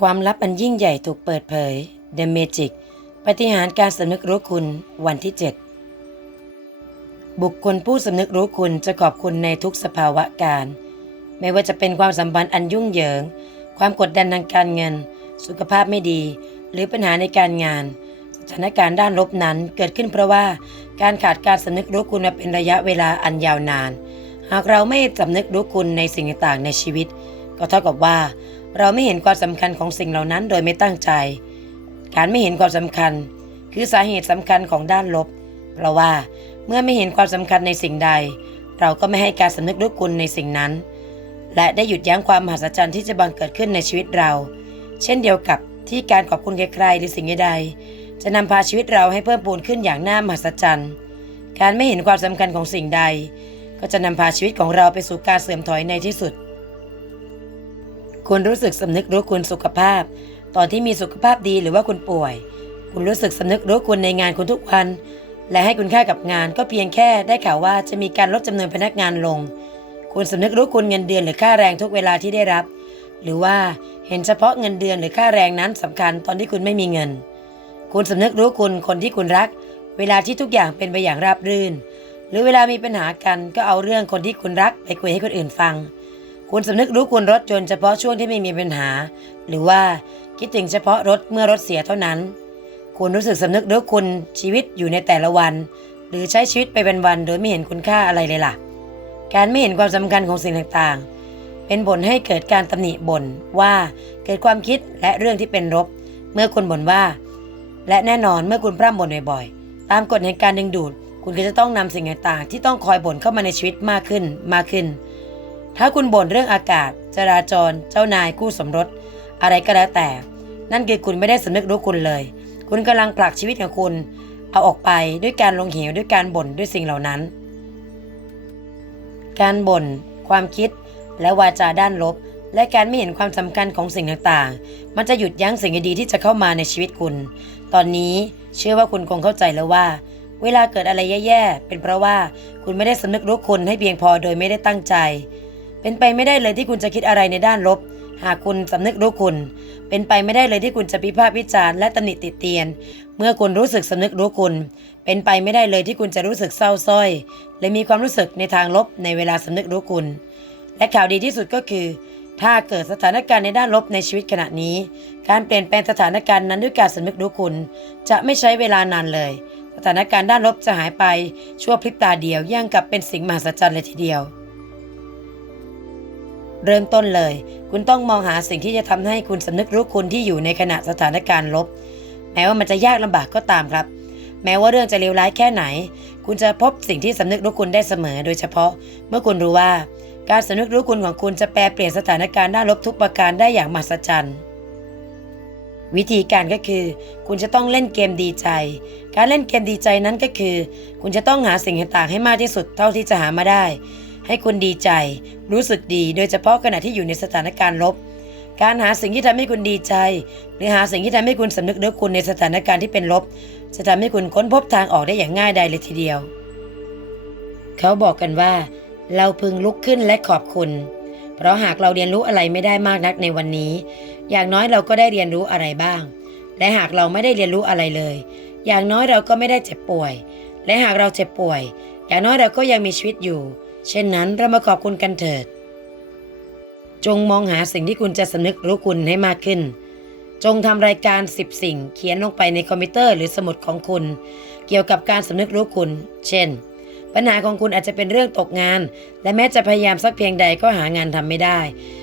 ความลับอันยิ่งใหญ่ถูกเปิดเผย The Magic ปฏิหารการสำนึกรู้คุณวันที่ 7 บุคคลผู้สำนึกรู้คุณจะขอบคุณในทุกสภาวะการ ไม่ว่าจะเป็นความสัมพันธ์อันยุ่งเหยิง ความกดดันทางการเงิน สุขภาพไม่ดี หรือปัญหาในการงาน สถานการณ์ด้านลบนั้นเกิดขึ้นเพราะว่าการขาดการสำนึกรู้คุณมาเป็นระยะเวลาอันยาวนาน หากเราไม่สำนึกรู้คุณในสิ่งต่างๆในชีวิต ก็เท่ากับว่า เราไม่เห็นความสำคัญของสิ่งเหล่านั้นโดยไม่ตั้งใจ การไม่เห็นความสำคัญ คือสาเหตุสำคัญของด้านลบ เพราะว่าเมื่อไม่เห็นความสำคัญในสิ่งใด เราก็ไม่ให้การสำนึกรู้คุณในสิ่งนั้น และได้หยุดยั้งความมหัศจรรย์ที่จะบังเกิดขึ้นในชีวิตเรา เช่นเดียวกับที่การขอบคุณใครๆหรือสิ่งใดจะนำพาชีวิตเราให้เพิ่มพูนขึ้นอย่างน่ามหัศจรรย์ การไม่เห็นความสำคัญของสิ่งใด ก็จะนำพาชีวิตของเราไปสู่การเสื่อมถอยในที่สุด คุณรู้สึกสำนึกรู้คุณสุขภาพ ตอนที่มีสุขภาพดีหรือว่าคุณป่วย คุณรู้สึกสำนึกรู้คุณในงานคุณทุกวัน และให้คุณค่ากับงานก็เพียงแค่ได้ข่าวว่าจะมีการลดจำนวนพนักงานลง คุณสำนึกรู้คุณเงินเดือนหรือค่าแรงทุกเวลาที่ได้รับ หรือว่าเห็นเฉพาะเงินเดือนหรือค่าแรงนั้นสำคัญตอนที่คุณไม่มีเงิน คุณสำนึกรู้คุณคนที่คุณรัก เวลาที่ทุกอย่างเป็นไปอย่างราบรื่น หรือเวลามีปัญหากันก็เอาเรื่องคนที่คุณรักไปคุยให้คนอื่นฟัง คุณสำนึกรู้คุณรถยนต์เฉพาะช่วงที่ไม่มีปัญหา หรือว่าคิดถึงเฉพาะรถเมื่อรถเสียเท่านั้น คุณรู้สึกสำนึกรู้คุณชีวิตอยู่ในแต่ละวัน หรือใช้ชีวิตไปเป็นวันๆโดยไม่เห็นคุณค่าอะไรเลยล่ะ การไม่เห็นความสำคัญของสิ่งต่างๆ เป็นผลให้เกิดการตำหนิบ่นว่าเกิดความคิดและเรื่องที่เป็นลบเมื่อคุณบ่นว่า และแน่นอนเมื่อคุณพร่ำบ่นบ่อยๆ ตามกฎแห่งการดึงดูด คุณก็จะต้องนำสิ่งต่างๆ ที่ต้องคอยบ่นเข้ามาในชีวิตมากขึ้นมากขึ้น ถ้าคุณบ่นเรื่องอากาศ จราจร เจ้านายคู่สมรส อะไรก็แล้วแต่ นั่นคือคุณไม่ได้สำนึกรู้คุณเลย คุณกำลังผลักชีวิตของคุณ เอาออกไปด้วยการลงเหวด้วยการบ่นด้วยสิ่งเหล่านั้น การบ่น ความคิด และวาจาด้านลบ และการไม่เห็นความสำคัญของสิ่งต่างๆ มันจะหยุดยั้งสิ่งดีๆที่จะเข้ามาในชีวิตคุณ ตอนนี้เชื่อว่าคุณคงเข้าใจแล้วว่าเวลาเกิดอะไรแย่ๆ เป็นเพราะว่าคุณไม่ได้สำนึกรู้คุณให้เพียงพอโดยไม่ได้ตั้งใจ เป็นไปไม่ได้เลยที่คุณจะคิดอะไรในด้านลบ หากคุณสำนึกรู้คุณ เป็นไปไม่ได้เลยที่คุณจะพิพากษวิจารณ์และตำหนิติเตียน เมื่อคุณรู้สึกสำนึกรู้คุณ เป็นไปไม่ได้เลยที่คุณจะรู้สึกเศร้าส้อย และมีความรู้สึกในทางลบในเวลาสำนึกรู้คุณ และข่าวดีที่สุดก็คือ ถ้าเกิดสถานการณ์ในด้านลบในชีวิตขณะนี้ การเปลี่ยนแปลงสถานการณ์นั้นด้วยการสำนึกรู้คุณ จะไม่ใช้เวลานานเลยสถานการณ์ด้านลบจะหายไปชั่วพริบตาเดียวย่างกับเป็นสิ่งมหัศจรรย์เลยทีเดียว เริ่มต้นเลย คุณต้องมองหาสิ่งที่จะทำให้คุณสำนึกรู้คุณที่อยู่ในขณะสถานการณ์ลบ แม้ว่ามันจะยากลำบากก็ตามครับ แม้ว่าเรื่องจะเลวร้ายแค่ไหน คุณจะพบสิ่งที่สำนึกรู้คุณได้เสมอ โดยเฉพาะ เมื่อคุณรู้ว่า การสำนึกรู้คุณของคุณจะแปลเปลี่ยนสถานการณ์ด้านลบทุกประการได้อย่างมหัศจรรย์วิธีการก็คือ คุณจะต้องเล่นเกมดีใจ การเล่นเกมดีใจนั้นก็คือ คุณจะต้องหาสิ่งต่างๆให้มากที่สุดเท่าที่จะหามาได้ ให้คุณดีใจ รู้สึกดี โดยเฉพาะขณะที่อยู่ในสถานการณ์ลบ การหาสิ่งที่ทำให้คุณดีใจ หรือหาสิ่งที่ทำให้คุณสำนึกรู้คุณในสถานการณ์ที่เป็นลบ จะทำให้คุณค้นพบทางออกได้อย่างง่ายดายเลยทีเดียว เขาบอกกันว่า เราพึงลุกขึ้นและขอบคุณ เพราะหากเราเรียนรู้อะไรไม่ได้มากนักในวันนี้ อย่างน้อยเราก็ได้เรียนรู้อะไรบ้าง และหากเราไม่ได้เรียนรู้อะไรเลย อย่างน้อยเราก็ไม่ได้เจ็บป่วย และหากเราเจ็บป่วย อย่างน้อยเราก็ยังมีชีวิตอยู่ เช่นนั้นเรามาขอบคุณกันเถิด จงมองหาสิ่งที่คุณจะสำนึกรู้คุณให้มากขึ้น จงทำรายการ 10 สิ่งเขียนลงไปในคอมพิวเตอร์หรือสมุดของคุณ เกี่ยวกับการสำนึกรู้คุณ เช่น ปัญหาของคุณอาจจะเป็นเรื่องตกงาน และแม้จะพยายามสักเพียงใดก็หางานทำไม่ได้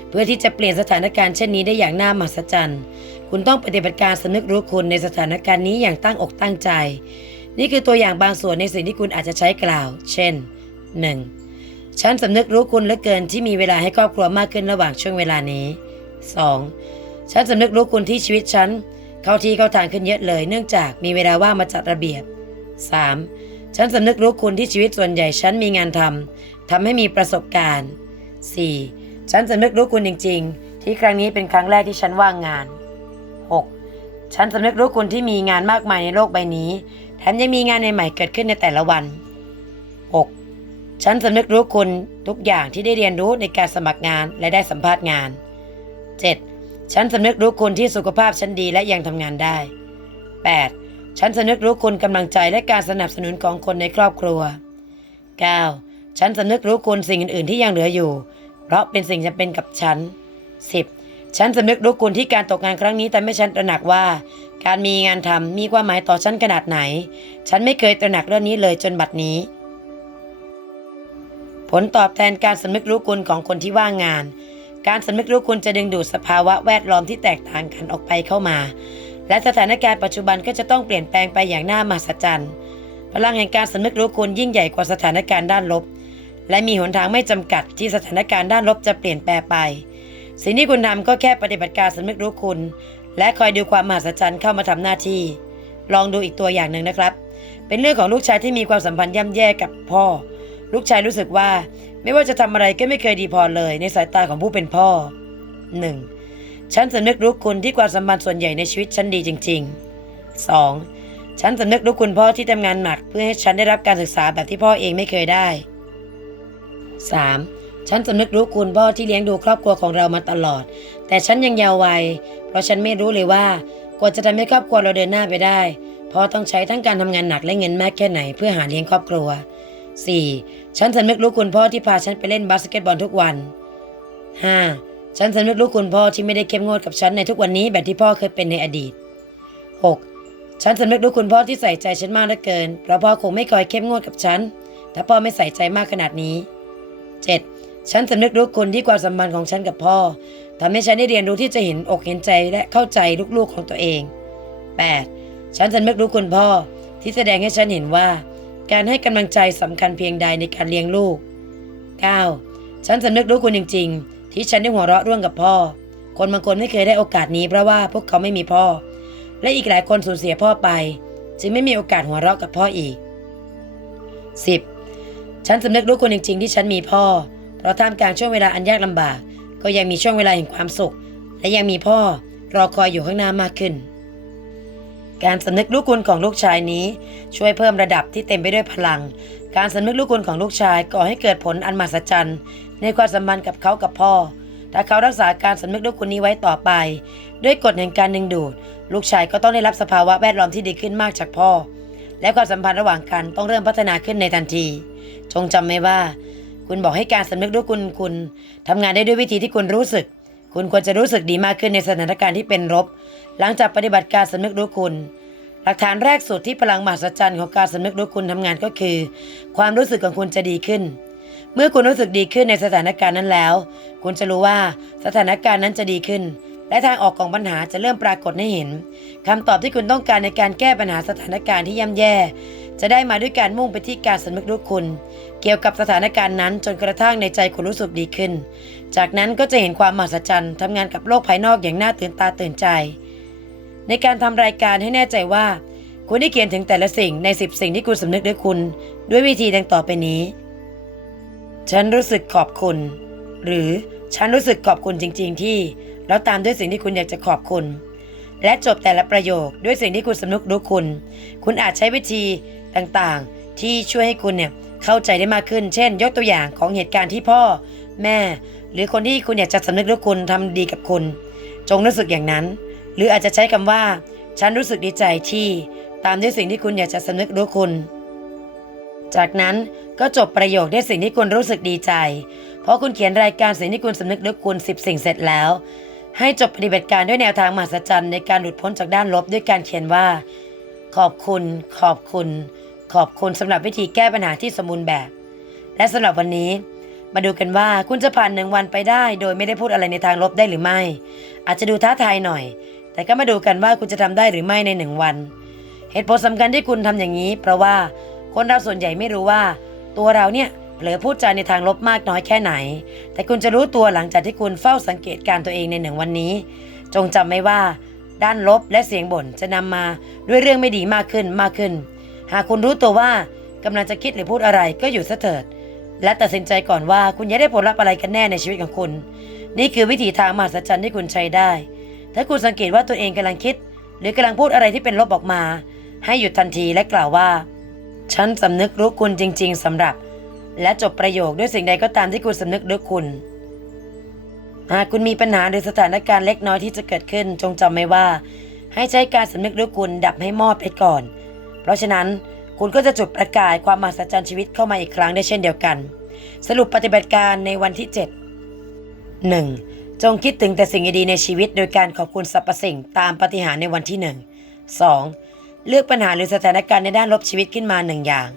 เพื่อที่จะเปลี่ยนสถานการณ์เช่นนี้ได้อย่างน่ามหัศจรรย์คุณต้องปฏิบัติการสำนึกรู้คุณในสถานการณ์นี้อย่างตั้งอกตั้งใจ นี่คือตัวอย่างบางส่วนในสิ่งที่คุณอาจจะใช้กล่าว เช่น 1. ฉันสำนึกรู้คุณเหลือเกินที่มีเวลาให้ครอบครัวมากขึ้นระหว่างช่วงเวลานี้ 2. ฉันสำนึกรู้คุณที่ชีวิตฉัน เข้าที่เข้าทางขึ้นเยอะเลย เนื่องจากมีเวลาว่างมาจัดระเบียบ 3. ฉันสำนึกรู้คุณที่ชีวิตส่วนใหญ่ฉันมีงานทำทำให้มีประสบการณ์ 4. ฉันสำนึกรู้คุณจริง ๆ ที่ครั้งนี้เป็นครั้งแรกที่ฉันว่างงาน 6. ฉันสำนึกรู้คุณที่มีงานมากมายในโลกใบนี้ แถมยังมีงานใหม่ๆเกิดขึ้นในแต่ละวัน 6. ฉันสำนึกรู้คุณทุกอย่างที่ได้เรียนรู้ในการสมัครงานและได้สัมภาษณ์งาน 7. ฉันสำนึกรู้คุณที่สุขภาพฉันดีและยังทำงานได้ 8. ฉันสำนึกรู้คุณกำลังใจและการสนับสนุนของคนในครอบครัว 9. ฉันสำนึกรู้คุณสิ่งอื่น ๆ ที่ยังเหลืออยู่ เพราะเป็นสิ่งจำเป็นกับฉัน 10. ฉันสำนึกรู้คุณที่การตกงานครั้งนี้ทำให้ฉันตระหนักว่า การมีงานทำมีความหมายต่อฉันขนาดไหน ฉันไม่เคยตระหนักเรื่องนี้เลยจนบัดนี้ ผลตอบแทนการสำนึกรู้คุณของคนที่ว่างงาน การสำนึกรู้คุณจะดึงดูดสภาวะแวดล้อมที่แตกต่างกันออกไปเข้ามา และสถานการณ์ปัจจุบันก็จะต้องเปลี่ยนแปลงไปอย่างน่ามหัศจรรย์พลังแห่งการสำนึกรู้คุณยิ่งใหญ่กว่าสถานการณ์ด้านลบ และมีหนทางไม่จำกัดที่สถานการณ์ด้านลบจะเปลี่ยนแปลไป สิ่งที่คุณทำก็แค่ปฏิบัติการสำนึกรู้คุณ และคอยดูความมหัศจรรย์เข้ามาทำหน้าที่ ลองดูอีกตัวอย่างหนึ่งนะครับ เป็นเรื่องของลูกชายที่มีความสัมพันธ์ย่ำแย่กับพ่อ ลูกชายรู้สึกว่า ไม่ว่าจะทำอะไรก็ไม่เคยดีพอเลยในสายตาของผู้เป็นพ่อ 1. ฉันสำนึกรู้คุณที่ความสัมพันธ์ส่วนใหญ่ในชีวิตฉันดีจริง ๆ 2. ฉันสำนึกรู้คุณพ่อที่ทำงานหนัก เพื่อให้ฉันได้รับการศึกษาแบบที่พ่อเองไม่เคยได้ 3. ฉันสำนึกรู้คุณพ่อที่เลี้ยงดูครอบครัวของเรามาตลอด แต่ฉันยังเยาว์วัย เพราะฉันไม่รู้เลยว่ากว่าจะทำให้ครอบครัวเราเดินหน้าไปได้พ่อต้องใช้ทั้งการทำงานหนักและเงินมากแค่ไหนเพื่อหาเลี้ยงครอบครัว 4. ฉันสำนึกรู้คุณพ่อที่พาฉันไปเล่นบาสเกตบอลทุกวัน 5. ฉันสำนึกรู้คุณพ่อที่ไม่ได้เข้มงวดกับฉันในทุกวันนี้แบบที่พ่อเคยเป็นในอดีต 6. ฉันสำนึกรู้คุณพ่อที่ใส่ใจฉันมากเหลือเกิน เพราะพ่อคงไม่คอยเข้มงวดกับฉัน ถ้าพ่อไม่ใส่ใจมากขนาดนี้ 7. ฉันสำนึกรู้คุณที่ความสัมพันธ์ของฉันกับพ่อทำให้ฉันได้เรียนรู้ที่จะเห็นอกเห็นใจและเข้าใจลูกๆของตัวเอง 8. ฉันสำนึกรู้คุณพ่อที่แสดงให้ฉันเห็นว่า การให้กำลังใจสำคัญเพียงใดในการเลี้ยงลูก 9. ฉันสำนึกรู้คุณจริง ๆ ที่ฉันได้หัวเราะร่วมกับพ่อ คนบางคนไม่เคยได้โอกาสนี้เพราะว่าพวกเขาไม่มีพ่อ และอีกหลายคนสูญเสียพ่อไป จึงไม่มีโอกาสหัวเราะกับพ่ออีก 10. ฉันสำนึกรู้คุณจริง ๆ ที่ฉันมีพ่อ เพราะท่ามกลางช่วงเวลาอันยากลำบาก ก็ยังมีช่วงเวลาแห่งความสุข และยังมีพ่อรอคอยอยู่ข้างหน้ามากขึ้น การสำนึกรู้คุณของลูกชายนี้ ช่วยเพิ่มระดับที่เต็มไปด้วยพลัง การสำนึกรู้คุณของลูกชายก่อให้เกิดผลอันมหัศจรรย์ ในความสัมพันธ์กับเขากับพ่อ ถ้าเขารักษาการสำนึกรู้คุณนี้ไว้ต่อไป ด้วยกฎแห่งการดึงดูด ลูกชายก็ต้องได้รับสภาวะแวดล้อมที่ดีขึ้นมากจากพ่อ และความสัมพันธ์ระหว่างกันต้องเริ่มพัฒนาขึ้นในทันที จงจำไว้ว่า คุณบอกให้การสำนึกรู้คุณคุณทำงานได้ด้วยวิธีที่คุณรู้สึก คุณควรจะรู้สึกดีมากขึ้นในสถานการณ์ที่เป็นรบ หลังจากปฏิบัติการสำนึกรู้คุณหลักฐานแรกสุดที่พลังมหัศจรรย์ของการสำนึกรู้คุณทำงานก็คือ ความรู้สึกของคุณจะดีขึ้น เมื่อคุณรู้สึกดีขึ้นในสถานการณ์นั้นแล้ว คุณจะรู้ว่าสถานการณ์นั้นจะดีขึ้น และทางออกของปัญหาจะเริ่มปรากฏให้เห็นคำตอบที่คุณต้องการในการแก้ปัญหาสถานการณ์ที่ย่ำแย่ จะได้มาด้วยการมุ่งไปที่การสำนึกรู้คุณ เกี่ยวกับสถานการณ์นั้นจนกระทั่งในใจคุณรู้สึกดีขึ้น จากนั้นก็จะเห็นความมหัศจรรย์ทำงานกับโลกภายนอกอย่างน่าตื่นตาตื่นใจ ในการทำรายการให้แน่ใจว่า คุณได้เขียนถึงแต่ละสิ่งใน 10 สิ่งที่คุณสำนึกด้วยคุณ ด้วยวิธีดังต่อไปนี้ ฉันรู้สึกขอบคุณ หรือฉันรู้สึกขอบคุณจริง ๆ ที่ แล้วตามด้วยสิ่งที่คุณอยากจะขอบคุณ และจบแต่ละประโยคด้วยสิ่งที่คุณสำนึกรู้คุณ คุณอาจใช้วิธีต่างๆ ที่ช่วยให้คุณเนี่ยเข้าใจได้มากขึ้น เช่น ยกตัวอย่างของเหตุการณ์ที่พ่อ แม่ หรือคนที่คุณอยากจะสำนึกรู้คุณทำดีกับคุณ จงรู้สึกอย่างนั้น หรืออาจจะใช้คำว่า ฉันรู้สึกดีใจที่ตามด้วยสิ่งที่คุณอยากจะสำนึกรู้คุณ จากนั้นก็จบประโยคด้วยสิ่งที่คุณรู้สึกดีใจ เพราะคุณเขียนรายการสิ่งที่คุณสำนึกรู้คุณ 10 สิ่งเสร็จแล้ว ให้จบปฏิบัติการด้วยแนวทางมหัศจรรย์ในการหลุดพ้นจากด้านลบด้วยการเขียนว่า ขอบคุณ ขอบคุณ ขอบคุณสำหรับวิธีแก้ปัญหาที่สมบูรณ์แบบ และสำหรับวันนี้มาดูกันว่าคุณจะผ่านหนึ่งวันไปได้ โดยไม่ได้พูดอะไรในทางลบได้หรือไม่ อาจจะดูท้าทายหน่อย แต่ก็มาดูกันว่าคุณจะทำได้หรือไม่ในหนึ่งวัน เหตุผลสำคัญที่คุณทำอย่างนี้ เพราะว่าคนเราส่วนใหญ่ไม่รู้ว่า ตัวเราเนี่ยเผลอพูดจาในทางลบมากน้อยแค่ไหน แต่คุณจะรู้ตัวหลังจากที่คุณเฝ้าสังเกตการตัวเองในหนึ่งวันนี้ จงจำไว้ว่า ด้านลบและเสียงบ่นจะนำมาด้วยเรื่องไม่ดีมากขึ้นมากขึ้น หากคุณรู้ตัวว่ากำลังจะคิดหรือพูดอะไรก็อยู่ซะเถิด และตัดสินใจก่อนว่าคุณจะได้ผลลัพธ์อะไรกันแน่ในชีวิตของคุณ นี่คือวิถีทางมหัศจรรย์ที่คุณใช้ได้ ถ้าคุณสังเกตว่าตัวเองกำลังคิด หรือกำลังพูดอะไรที่เป็นลบออกมา ให้หยุดทันทีและกล่าวว่า ฉันสำนึกรู้คุณจริง ๆสำหรับ และจบประโยคด้วยสิ่งใดก็ตามที่คุณสำนึกรู้คุณ หากคุณมีปัญหาหรือสถานการณ์เล็กน้อยที่จะเกิดขึ้น จงจำไว้ว่า ให้ใช้การสำนึกรู้คุณดับให้มอดไปก่อน เพราะฉะนั้นคุณก็จะจุดประกายความมหัศจรรย์ชีวิตเข้ามาอีกครั้งได้เช่นเดียวกัน สรุปปฏิบัติการในวันที่ 7 1. จงคิดถึงแต่สิ่งดีๆในชีวิตโดยการขอบคุณสรรพสิ่งตามปฏิหารในวันที่ 1 2. เลือกปัญหาหรือสถานการณ์ในด้านลบชีวิตขึ้นมาหนึ่งอย่าง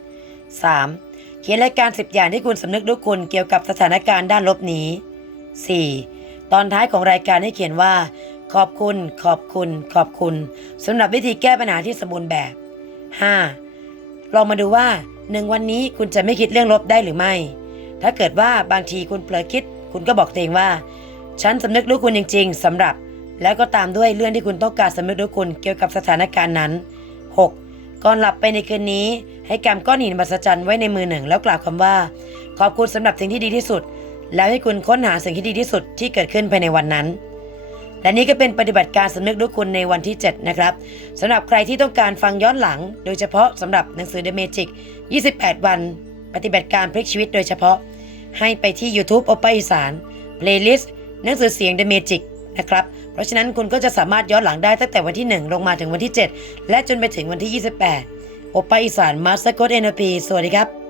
3. เขียนรายการ 10 อย่างที่คุณสำนึกรู้คุณเกี่ยวกับสถานการณ์ด้านลบนี้ 4. ตอนท้ายของรายการให้เขียนว่า ขอบคุณ ขอบคุณ ขอบคุณสำหรับวิธีแก้ปัญหาที่สมบูรณ์แบบ 5. ลองมาดูว่าหนึ่งวันนี้คุณจะไม่คิดเรื่องลบได้หรือไม่ ถ้าเกิดว่าบางทีคุณเผลอคิด คุณก็บอกตัวเองว่า ฉันสำนึกรู้คุณจริง ๆสำหรับ แล้วก็ตามด้วยเรื่องที่คุณต้องการสำนึกรู้คุณเกี่ยวกับสถานการณ์นั้น 6. ก่อนหลับไปในคืนนี้ ให้กำก้อนหินมหัศจรรย์ไว้ในมือหนึ่งแล้วกล่าวคำว่า ขอบคุณสำหรับสิ่งที่ดีที่สุด แล้วให้คุณค้นหาสิ่งที่ดีที่สุดที่เกิดขึ้นภายในวันนั้นและนี่ก็เป็นปฏิบัติการสำนึกรู้คุณในวันที่ 7 นะครับสำหรับใครที่ต้องการฟังย้อนหลัง โดยเฉพาะสำหรับหนังสือ The Magic 28 วัน ปฏิบัติการพลิกชีวิตโดยเฉพาะ ให้ไปที่ YouTube โอป a อีสาน Playlist หนังสือเสียง The Magic นะครับ เพราะฉะนั้นคุณก็จะสามารถย้อนหลังได้ตั้งแต่วันที่ 1 ลงมาถึงวันที่ 7 และจนไปถึงวันที่ 28โอปาอีสานมาสเตอร์โค้ด NLP สวัสดีครับ